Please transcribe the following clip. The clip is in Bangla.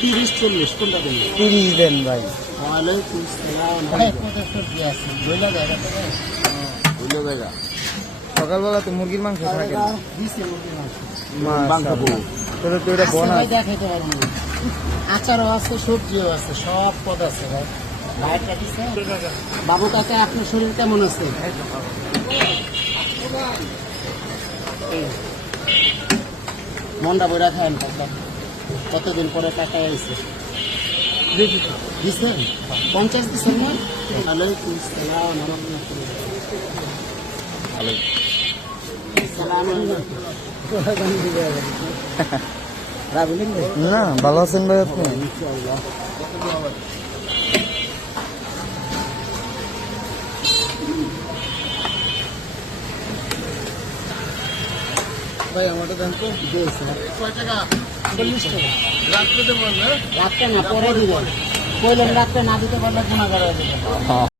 30-40 কোনটা দেন? 30 দেন ভাই। ওয়ালাইকুম আসসালাম। সকালবেলা তো মুরগির মাংস থাকে না। তোর তো এটা বোনা দেখাইতে পারবো না। আচারও আছে, সবজিও আছে, সব পদ আছে ভাই। বাবু কাকা, আপনার শরীর কেমন আছে? মনটা বইরা খায়েন কাকা। কতদিন পরে কাকা এসে দিচ্ছেন? 50 দিচ্ছেন না? ওয়ালাইকুম আসসালাম ওয়া রাখতুল্লাহ। না, ভালো আছেন ভাই আপনি? ভাই আমারটা দেন তো। কয় টাকা? 40 টাকা। রাখতে দেবো না? রাখতে না, পরে দিবেন। কইলেন রাখতে না দিতে পারলে গুণাগার হয়ে যাবে।